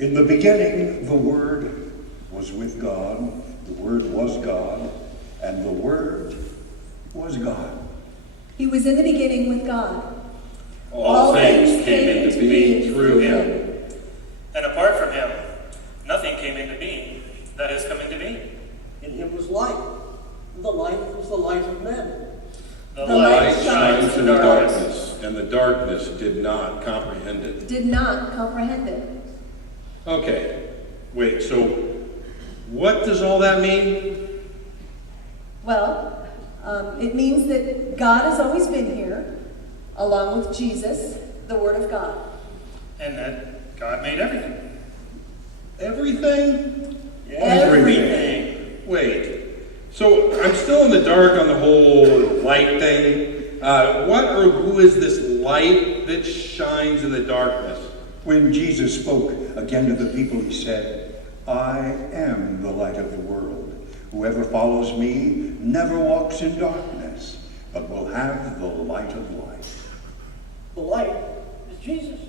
In the beginning, the Word was with God, the Word was God, and the Word was God. He was in the beginning with God. All things came into being through him. And apart from him, nothing came into being that has come into being. In him was light, and the light was the light of men. The Light shines in the darkness, and the darkness did not comprehend it. Did not comprehend it. Okay, wait, so what does all that mean? Well, it means that God has always been here, along with Jesus, the Word of God. And that God made everything. Everything? Everything. Wait, so I'm still in the dark on the whole light thing. What or who is this light that shines in the darkness? When Jesus spoke again to the people, he said, I am the light of the world. Whoever follows me never walks in darkness, but will have the light of life. The light is Jesus.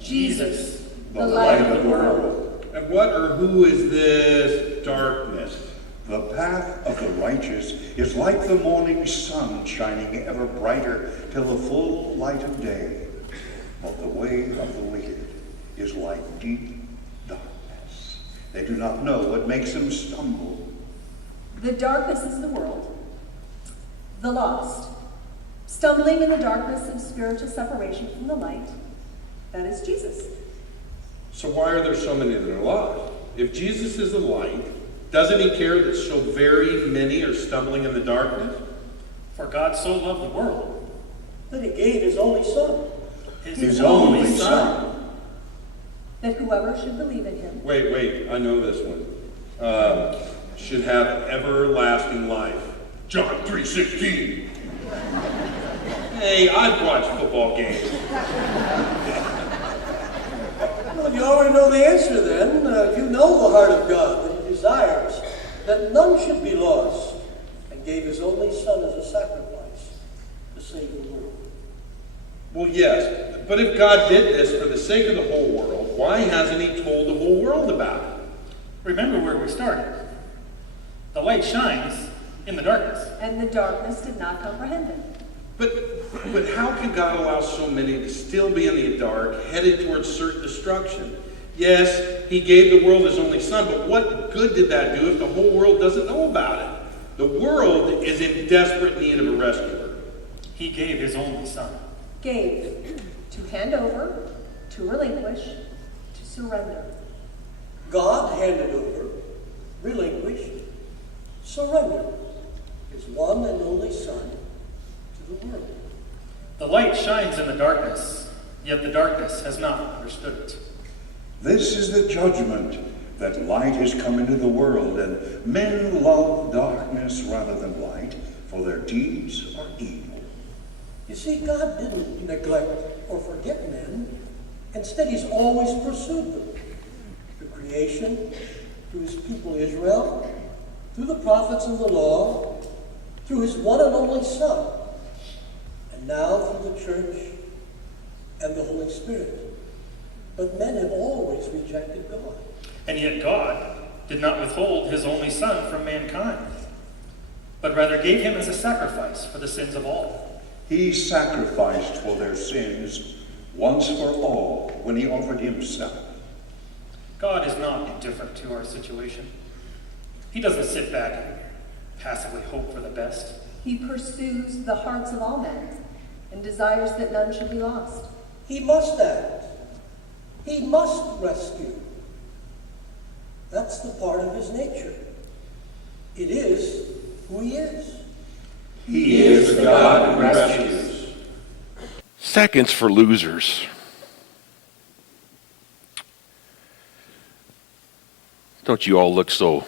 Jesus, The light of the world. And what or who is this darkness? The path of the righteous is like the morning sun shining ever brighter till the full light of day. But the way of the wicked is like deep darkness. They do not know what makes them stumble. the darkness is the world, the lost, stumbling in the darkness of spiritual separation from the light. That is Jesus. So why are there so many that are lost? If Jesus is the light, doesn't he care that so very many are stumbling in the darkness? For God so loved the world, That he gave his only son. His only Son. That whoever should believe in him. Wait, I know this one. Should have everlasting life. John 3:16. Hey, I've watched football games. Well, you already know the answer then. You know the heart of God, that he desires that none should be lost, and gave his only son as a sacrifice to save the world. Well, yes, but if God did this for the sake of the whole world, why hasn't he told the whole world about it? remember where we started. The light shines in the darkness. And the darkness did not comprehend it. But how can God allow so many to still be in the dark, headed towards certain destruction? Yes, he gave the world his only son, but what good did that do if the whole world doesn't know about it? The world is in desperate need of a rescuer. He gave his only son. Gave, to hand over, to relinquish, to surrender. God handed over, relinquished, surrendered his one and only son to the world. The light shines in the darkness, yet the darkness has not understood it. This is the judgment, that light has come into the world, and men love darkness rather than light, for their deeds are evil. You see, God didn't neglect or forget men. Instead, he's always pursued them. Through creation, through his people Israel, through the prophets and the law, through his one and only Son, and now through the church and the Holy Spirit. But men have always rejected God. And yet God did not withhold his only son from mankind, but rather gave him as a sacrifice for the sins of all. He sacrificed for their sins once for all when he offered himself. God is not indifferent to our situation. He doesn't sit back and passively hope for the best. He pursues the hearts of all men and desires that none should be lost. He must act. He must rescue. That's the part of his nature. It is who he is. He is the God who rescues. Seconds for losers. Don't you all look so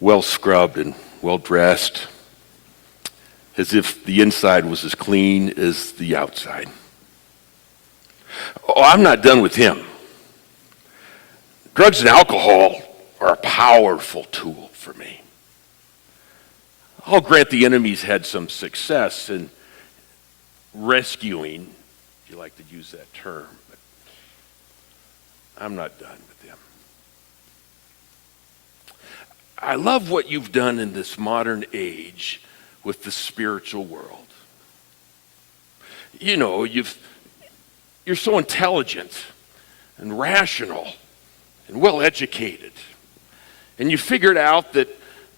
well scrubbed and well dressed, as if the inside was as clean as the outside? Oh, I'm not done with him. Drugs and alcohol are a powerful tool for me. I'll grant the enemy's had some success in rescuing, if you like to use that term. But I'm not done with them. I love what you've done in this modern age with the spiritual world. You know, you're so intelligent and rational and well-educated. And you figured out that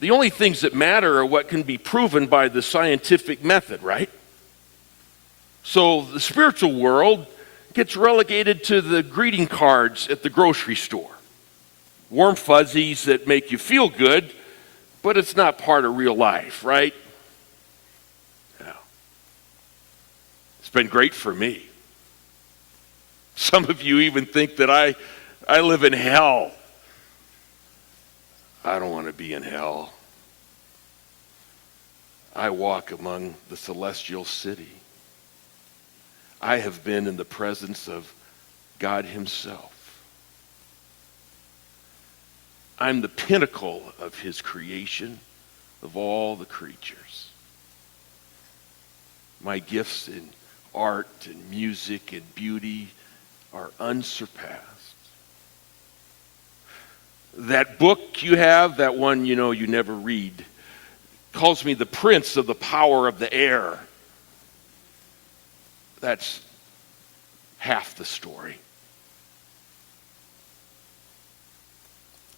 the only things that matter are what can be proven by the scientific method, right? So the spiritual world gets relegated to the greeting cards at the grocery store. Warm fuzzies that make you feel good, but it's not part of real life, right? Yeah. It's been great for me. Some of you even think that I live in hell. I don't want to be in hell. I walk among the celestial city. I have been in the presence of God himself. I'm the pinnacle of his creation, of all the creatures. My gifts in art and music and beauty are unsurpassed. That book you have, that one you never read, calls me the prince of the power of the air. That's half the story.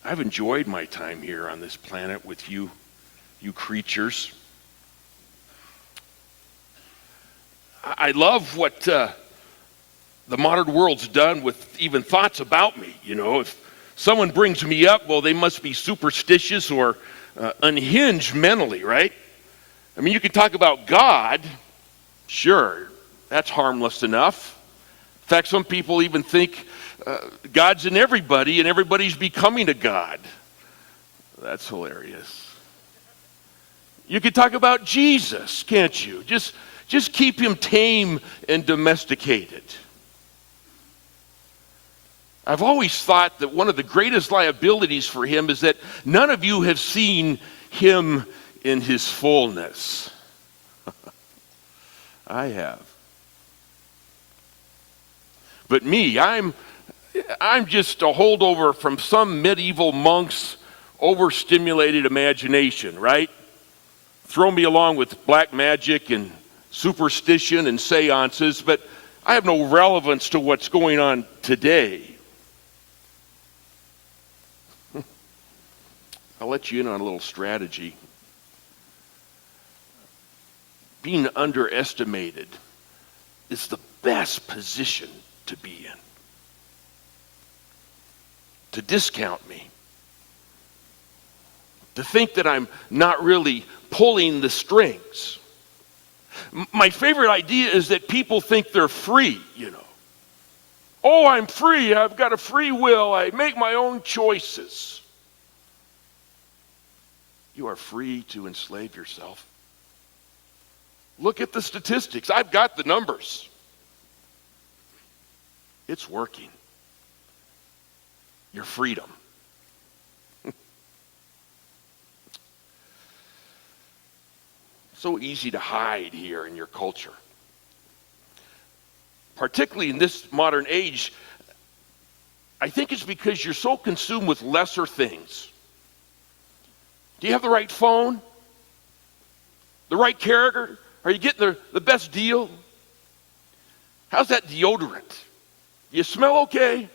I've enjoyed my time here on this planet with you creatures. I love what the modern world's done with even thoughts about me. If someone brings me up, well, they must be superstitious or unhinged mentally, right? I mean, you can talk about God. Sure, that's harmless enough. In fact, some people even think God's in everybody and everybody's becoming a God. That's hilarious. You could talk about Jesus, can't you? Just keep him tame and domesticated. I've always thought that one of the greatest liabilities for him is that none of you have seen him in his fullness. I have. But me, I'm just a holdover from some medieval monk's overstimulated imagination, right? Throw me along with black magic and superstition and seances, but I have no relevance to what's going on today. I'll let you in on a little strategy. Being underestimated is the best position to be in. To discount me. To think that I'm not really pulling the strings. My favorite idea is that people think they're free, Oh, I'm free. I've got a free will. I make my own choices. You are free to enslave yourself. Look at the statistics. I've got the numbers. It's working. Your freedom. So easy to hide here in your culture. Particularly in this modern age, I think it's because you're so consumed with lesser things. Do you have the right phone? The right character? Are you getting the best deal? How's that deodorant? Do you smell okay?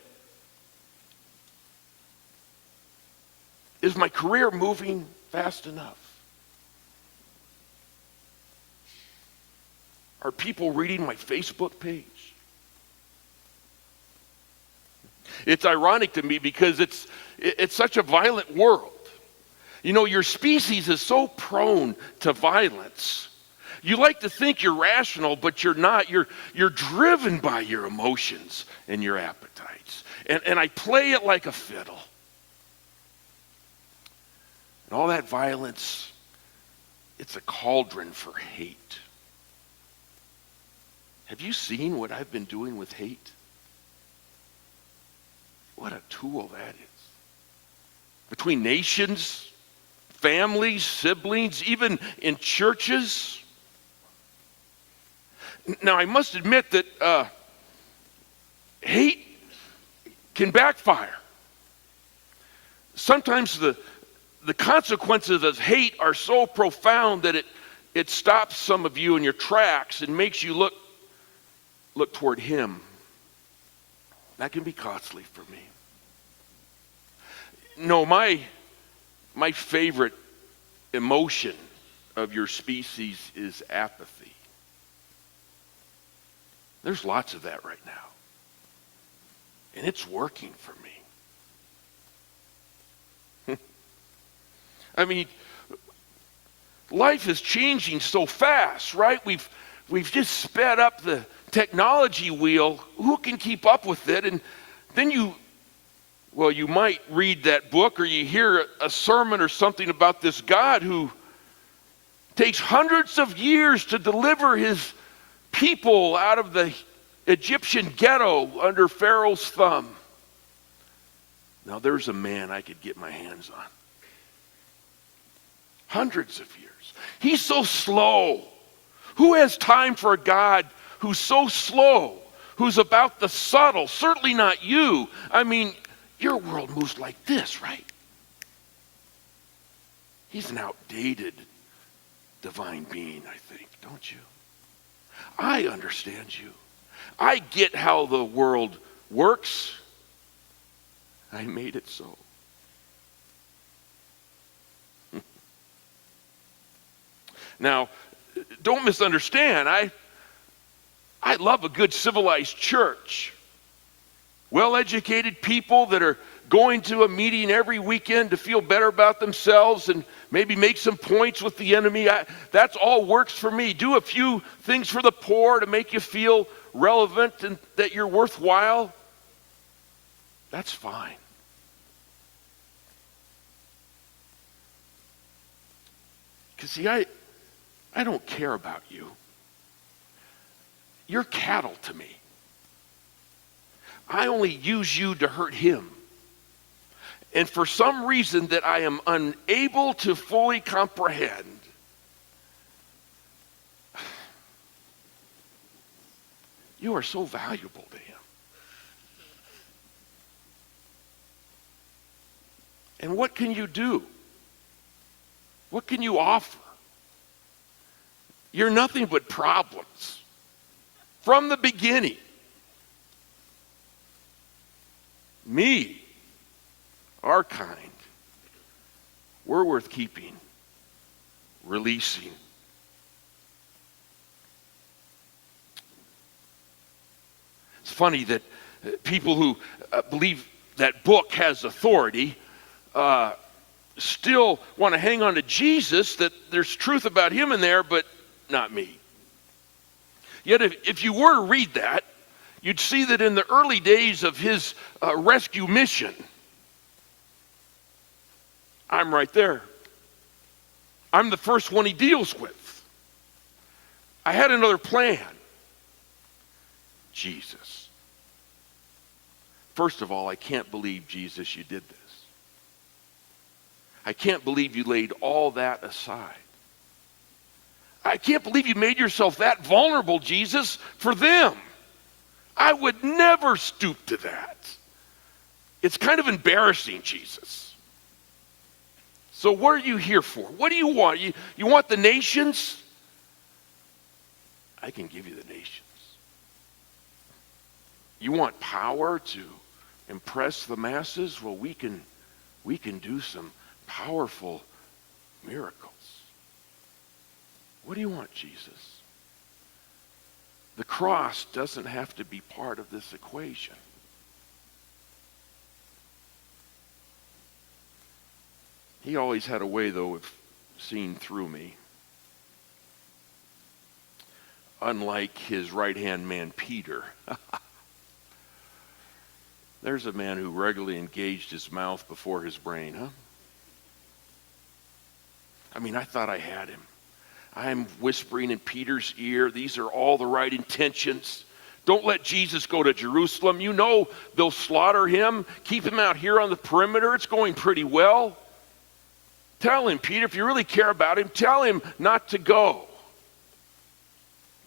Is my career moving fast enough? Are people reading my Facebook page? It's ironic to me because it's such a violent world. Your species is so prone to violence. You like to think you're rational, but you're not. You're driven by your emotions and your appetites. And I play it like a fiddle. And all that violence, it's a cauldron for hate. Have you seen what I've been doing with hate? What a tool that is. Between nations, families, siblings, even in churches. Now, I must admit that hate can backfire. Sometimes the consequences of hate are so profound that it stops some of you in your tracks and makes you look toward him. That can be costly for me. No, my favorite emotion of your species is apathy. There's lots of that right now. And it's working for me. I mean, life is changing so fast, right? We've just sped up the technology wheel. Who can keep up with it? And then you might read that book or you hear a sermon or something about this God who takes hundreds of years to deliver his people out of the Egyptian ghetto under Pharaoh's thumb. Now there's a man I could get my hands on. Hundreds of years. He's so slow. Who has time for a God who's so slow, who's about the subtle? Certainly not you. I mean, your world moves like this, right? He's an outdated divine being, I think, don't you? I understand you. I get how the world works. I made it so. Now, don't misunderstand. I love a good civilized church. Well-educated people that are going to a meeting every weekend to feel better about themselves and maybe make some points with the enemy. That's all works for me. Do a few things for the poor to make you feel relevant and that you're worthwhile. That's fine. Because see, I don't care about you. You're cattle to me. I only use you to hurt him. And for some reason that I am unable to fully comprehend, you are so valuable to him. And what can you do? What can you offer? You're nothing but problems. From the beginning. Me, our kind, we're worth keeping, releasing. It's funny that people who believe that book has authority still want to hang on to Jesus, that there's truth about him in there, but not me. Yet if you were to read that, you'd see that in the early days of his rescue mission, I'm right there. I'm the first one he deals with. I had another plan. Jesus. First of all, I can't believe, Jesus, you did this. I can't believe you laid all that aside. I can't believe you made yourself that vulnerable, Jesus, for them. I would never stoop to that. It's kind of embarrassing, Jesus. So what are you here for? What do you want? You want the nations? I can give you the nations. You want power to impress the masses? Well, we can do some powerful miracles. What do you want, Jesus? The cross doesn't have to be part of this equation. He always had a way, though, of seeing through me. Unlike his right-hand man, Peter. There's a man who regularly engaged his mouth before his brain, huh? I mean, I thought I had him. I'm whispering in Peter's ear, these are all the right intentions. Don't let Jesus go to Jerusalem. You know they'll slaughter him. Keep him out here on the perimeter. It's going pretty well. Tell him, Peter, if you really care about him, tell him not to go.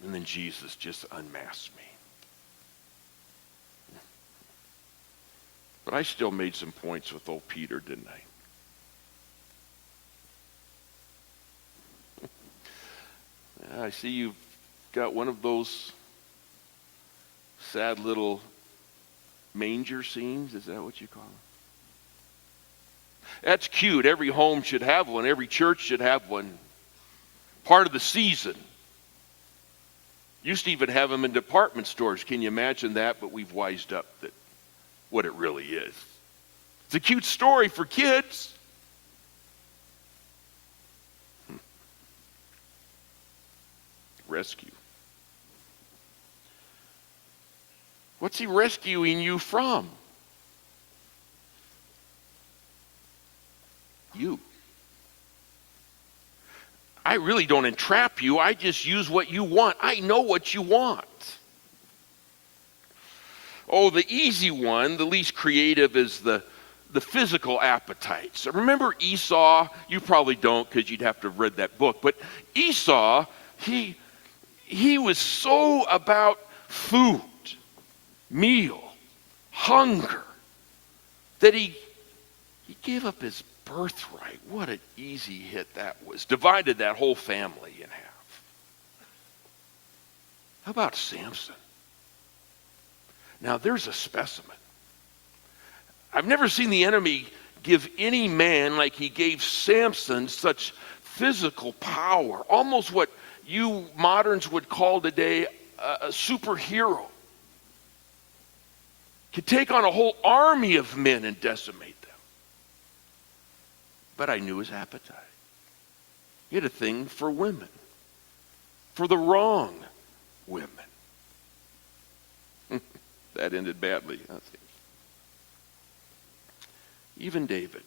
And then Jesus just unmasked me. But I still made some points with old Peter, didn't I? I see you've got one of those sad little manger scenes. Is that what you call them? That's cute. Every home should have one. Every church should have one. Part of the season. Used to even have them in department stores. Can you imagine that? But we've wised up that what it really is. It's a cute story for kids. Rescue. What's he rescuing you from? You. I really don't entrap you. I just use what you want. I know what you want. Oh, the easy one, the least creative, is the physical appetites. Remember Esau? You probably don't because you'd have to have read that book. But Esau, he was so about food, meal, hunger, that he gave up his birthright. What an easy hit that was. Divided that whole family in half. How about Samson? Now there's a specimen. I've never seen the enemy give any man like he gave Samson such physical power. Almost what you moderns would call today a superhero. Could take on a whole army of men and decimate them. But I knew his appetite. He had a thing for women. For the wrong women. That ended badly. Even David,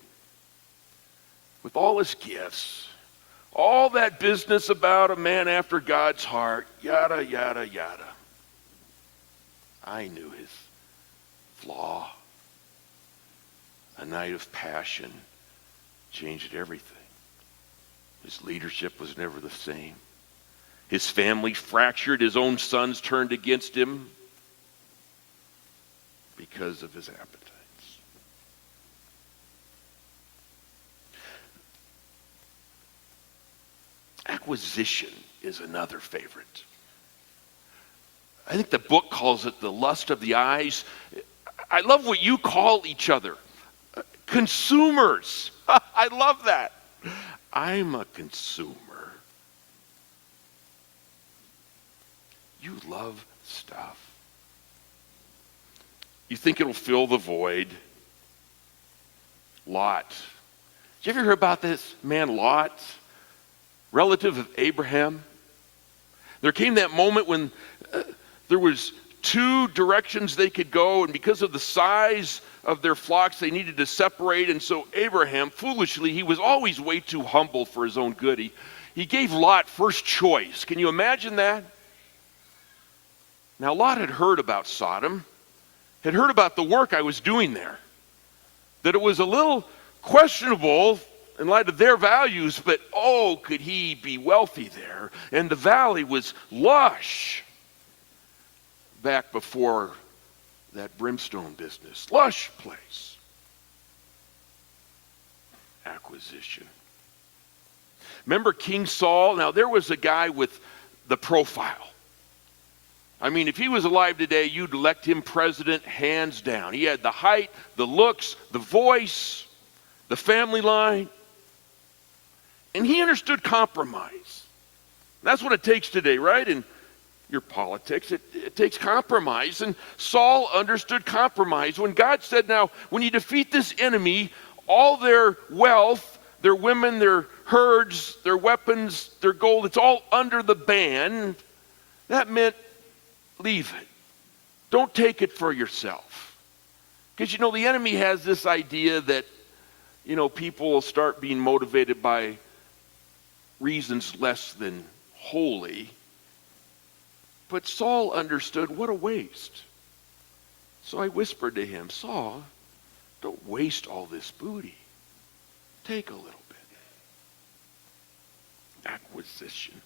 with all his gifts, all that business about a man after God's heart, yada, yada, yada. I knew his flaw. A night of passion changed everything. His leadership was never the same. His family fractured. His own sons turned against him because of his appetites. Acquisition is another favorite. I think the book calls it the lust of the eyes. I love what you call each other. Consumers. I love that. I'm a consumer. You love stuff. You think it'll fill the void. Lot. Did you ever hear about this man Lot? Relative of Abraham. There came that moment when there was two directions they could go, and because of the size of their flocks, they needed to separate. And so Abraham, foolishly, he was always way too humble for his own good. He gave Lot first choice. Can you imagine that? Now, Lot had heard about Sodom, had heard about the work I was doing there, that it was a little questionable in light of their values, but oh, could he be wealthy there? And the valley was lush back before that brimstone business. Lush place. Acquisition. Remember King Saul? Now, there was a guy with the profile. I mean, if he was alive today, you'd elect him president hands down. He had the height, the looks, the voice, the family line. And he understood compromise. That's what it takes today, right? In your politics, it takes compromise. And Saul understood compromise. When God said, now, when you defeat this enemy, all their wealth, their women, their herds, their weapons, their gold, it's all under the ban. That meant leave it. Don't take it for yourself. Because, you know, the enemy has this idea that, you know, people will start being motivated by reasons less than holy. But Saul understood what a waste. So I whispered to him, Saul, don't waste all this booty. Take a little bit. Acquisition,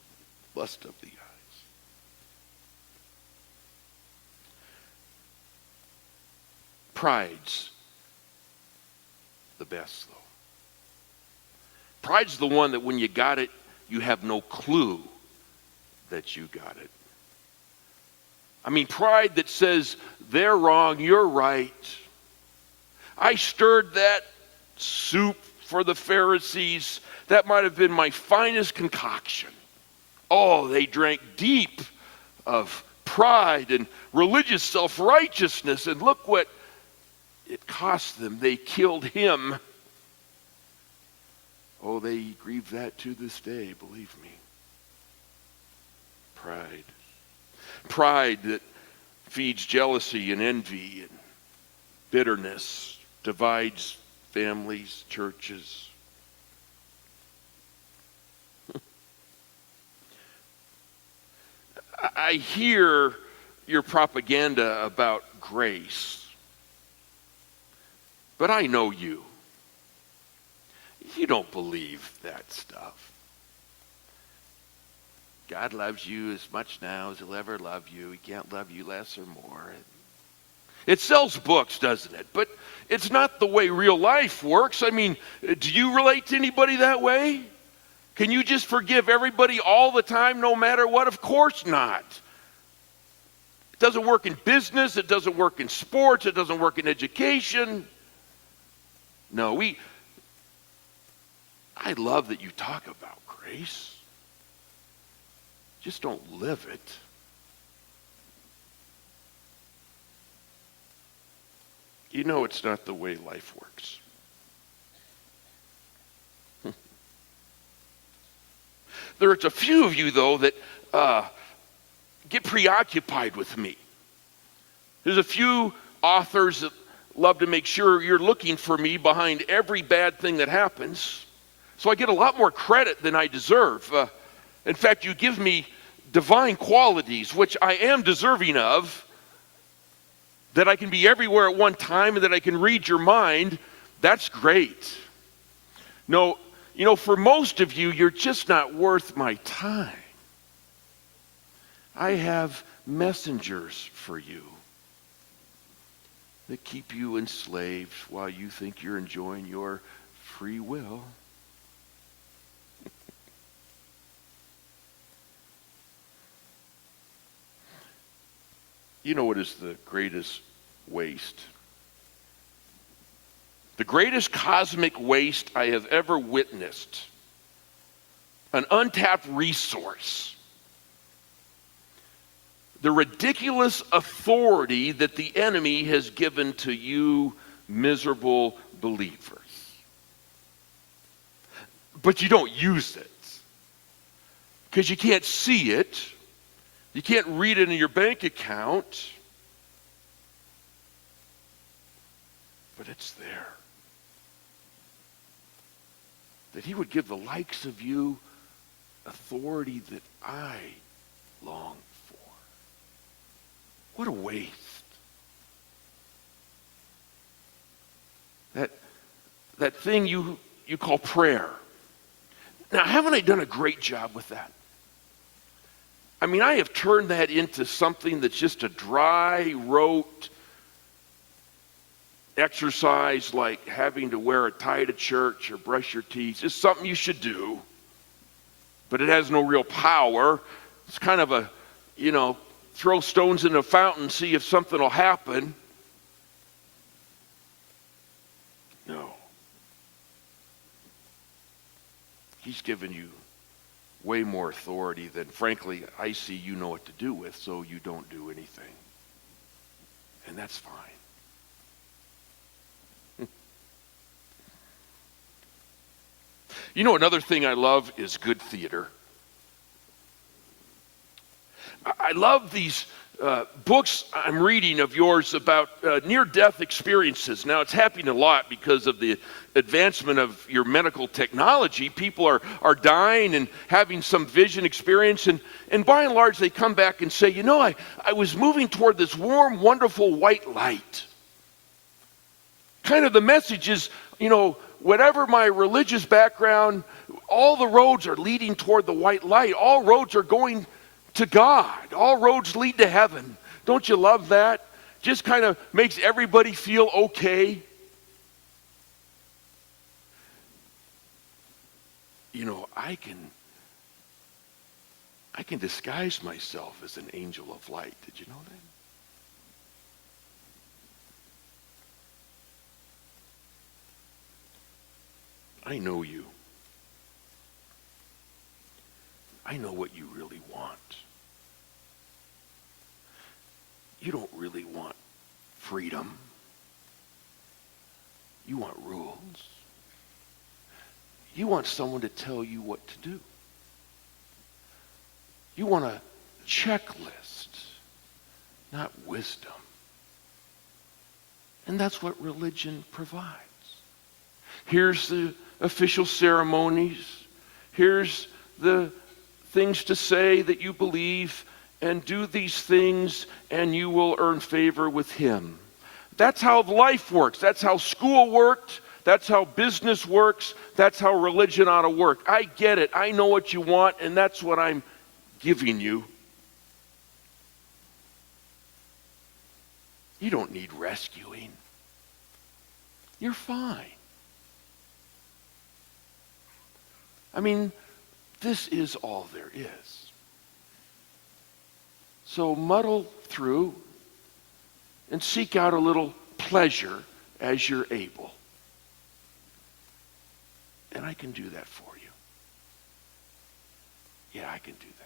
lust of the eyes. Pride's the best, though. Pride's the one that when you got it, you have no clue that you got it. I mean, pride that says, they're wrong, you're right. I stirred that soup for the Pharisees. That might have been my finest concoction. Oh, they drank deep of pride and religious self-righteousness, and look what it cost them. They killed him. Oh, they grieve that to this day, believe me. Pride. Pride that feeds jealousy and envy and bitterness, divides families, churches. I hear your propaganda about grace, but I know you. You don't believe that stuff. God loves you as much now as he'll ever love you. He can't love you less or more. It sells books, doesn't it? But it's not the way real life works. I mean, do you relate to anybody that way? Can you just forgive everybody all the time, no matter what? Of course not. It doesn't work in business. It doesn't work in sports. It doesn't work in education. No, I love that you talk about grace. Just don't live it. You know it's not the way life works. There's a few of you, though, that get preoccupied with me. There's a few authors that love to make sure you're looking for me behind every bad thing that happens. So I get a lot more credit than I deserve. In fact, you give me divine qualities, which I am deserving of, that I can be everywhere at one time and that I can read your mind. That's great. No, you know, for most of you, you're just not worth my time. I have messengers for you that keep you enslaved while you think you're enjoying your free will. You know what is the greatest waste? The greatest cosmic waste I have ever witnessed. An untapped resource. The ridiculous authority that the enemy has given to you miserable believers. But you don't use it. Because you can't see it. You can't read it in your bank account. But it's there. That he would give the likes of you authority that I long for. What a waste. That thing you call prayer. Now, haven't I done a great job with that? I mean, I have turned that into something that's just a dry, rote exercise, like having to wear a tie to church or brush your teeth. It's something you should do, but it has no real power. It's kind of a, throw stones in a fountain, see if something will happen. No. He's given you way more authority than, frankly, I see you know what to do with, so you don't do anything. And that's fine. You know, another thing I love is good theater. I love these books I'm reading of yours about near-death experiences. Now, it's happening a lot because of the advancement of your medical technology. People are dying and having some vision experience, and by and large, they come back and say, I was moving toward this warm, wonderful white light. Kind of the message is, whatever my religious background, all the roads are leading toward the white light. All roads are going to God. All roads lead to heaven. Don't you love that? Just kind of makes everybody feel okay. I can disguise myself as an angel of light. Did you know that? I know you. I know what you really want. You don't really want freedom. You want rules. You want someone to tell you what to do. You want a checklist, not wisdom. And that's what religion provides. Here's the official ceremonies. Here's the things to say that you believe, and do these things and you will earn favor with him. That's how life works. That's how school worked. That's how business works. That's how religion ought to work. I get it. I know what you want, and that's what I'm giving you. You don't need rescuing. You're fine. I mean, this is all there is. So muddle through and seek out a little pleasure as you're able. And I can do that for you. Yeah, I can do that.